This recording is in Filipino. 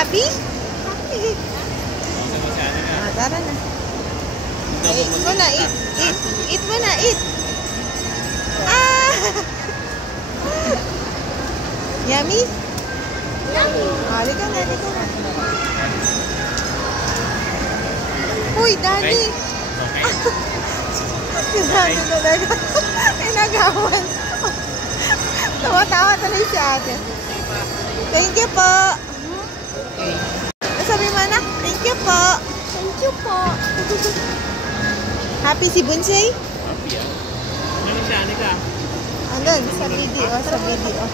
Happy? Happy. Tara na. Eat mo na, eat. Eat mo na, eat. Yummy? Yummy. Halika na, halika na. Uy, Daddy. Okay. Sinado talaga. Inagawan. Tawa-tawa talaga si ate. Thank you po. Okay. Sabi mo na, thank you po. Thank you po. Happy si Bunsay? Happy ah. Ano siya? Ano ka? Andun, sa video, sa video.